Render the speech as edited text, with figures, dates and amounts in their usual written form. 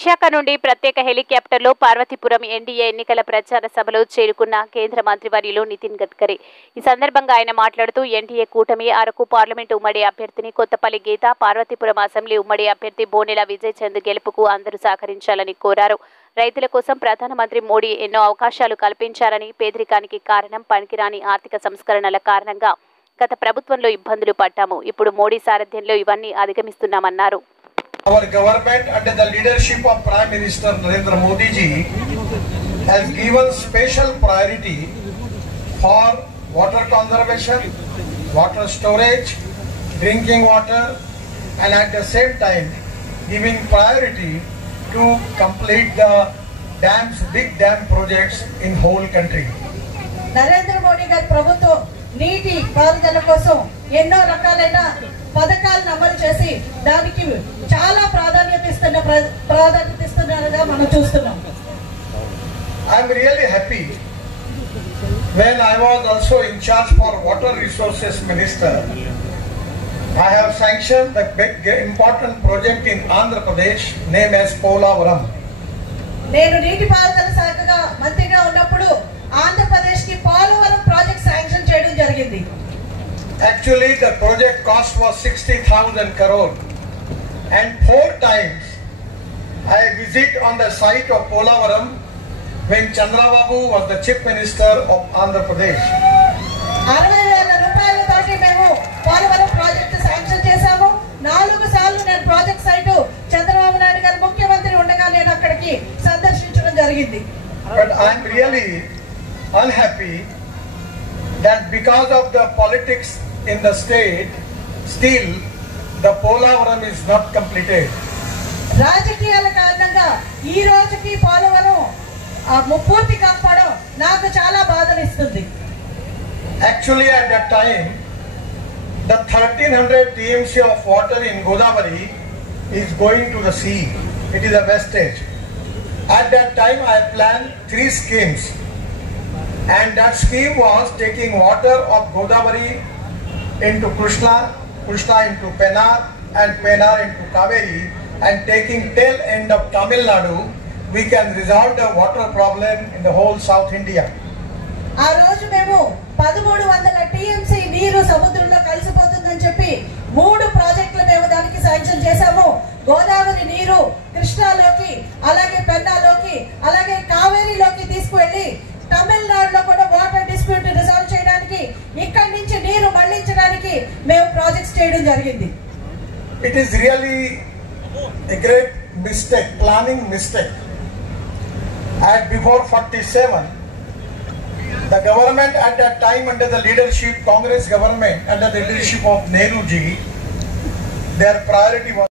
విశాఖ నుండి ప్రత్యేక హెలికాప్టర్లో పార్వతీపురం ఎన్డీఏ ఎన్నికల ప్రచార సభలో చేరుకున్న కేంద్ర మంత్రివర్యులు నితిన్ గడ్కరీ. ఈ సందర్భంగా ఆయన మాట్లాడుతూ ఎన్డీఏ కూటమి అరకు పార్లమెంటు ఉమ్మడి అభ్యర్థిని కొత్తపల్లి గీత, పార్వతీపురం అసెంబ్లీ ఉమ్మడి అభ్యర్థి బోనెల విజయ్ చంద్ గెలుపుకు అందరూ సహకరించాలని కోరారు. రైతుల కోసం ప్రధానమంత్రి మోడీ ఎన్నో అవకాశాలు కల్పించారని, పేదరికానికి కారణం పనికిరాని ఆర్థిక సంస్కరణల కారణంగా గత ప్రభుత్వంలో ఇబ్బందులు పడ్డాము, ఇప్పుడు మోడీ సారథ్యంలో ఇవన్నీ అధిగమిస్తున్నామన్నారు. Our government under the leadership of Prime Minister Narendra Modi ji has given special priority for water conservation, water storage, drinking water, and at the same time giving priority to complete the dams, big dam projects in whole country. Narendra Modi గారి ప్రభుత్వం నీటి పారుదల కోసం ఎన్నో రకాలైన పథకాలను అమలు చేసి దానికి చాలా ప్రాధాన్యత ఇస్తున్నారుగా మనం చూస్తున్నాం. I am really happy when I was also in charge for water resources minister. I have sanctioned the big important project in Andhra Pradesh named as Polavaram. నేను నీటి పారుదల శాఖగా మంత్రిగా ఉన్నప్పుడు ఆంధ్రప్రదేశ్ కి పోలవరం ప్రాజెక్ట్ శాంక్షన్ చేయడం జరిగింది. Actually, the project cost was 60,000 crore, and 4 times I visit on the site of Polavaram when Chandrababu was the chief minister of Andhra Pradesh. 60,000 రూపాయలతోటి మేము పోలవరం ప్రాజెక్ట్ శాంక్షన్ చేశాము. 4 సార్లు నేను ప్రాజెక్ట్ సైట్ చంద్రబాబు నాయుడు గారు ముఖ్యమంత్రి ఉండగా నేను అక్కడికి సందర్శించడం జరిగింది. But I am really unhappy that because of the politics in the state, still the Polavaram is not completed. రాజకీయాల కారణంగా ఈ రోజుకి పోలవరం పూర్తి కాకపోవడం నాకు చాలా బాధనిస్తుంది. Actually, at that time, the 1300 TMC of water in Godavari is going to the sea. It is a wastage. At that time, I planned 3 schemes, and that scheme was taking water of Godavari into Krishna, Krishna into Pennar, and Pennar into Kaveri, and taking tail end of Tamil Nadu, we can resolve the water problem in the whole South India. ఆ రోజు మేము 1300 TMC నీరు సముద్రంలో కలిసిపోతుందని చెప్పి 3 ప్రాజెక్టులు మేము దానికి sanction చేశాము. గోదావరి నీరు కృష్ణాలోకి, అలాగే పెన్నాలోకి, అలాగే కావేరీలోకి తీసుకువెళ్ళి తమిళనాడులో కూడా వాటర్ డిస్ప్యూట్ రిజాల్వ్ చేయడానికి, ఇక్కడి నుంచి నీరు మళ్లించడానికి మేము ప్రాజెక్ట్స్ చేయడం జరిగింది. It is really a great mistake, planning mistake. At before 47, the government at that time under the leadership, Congress government under the leadership of Nehru ji, their priority was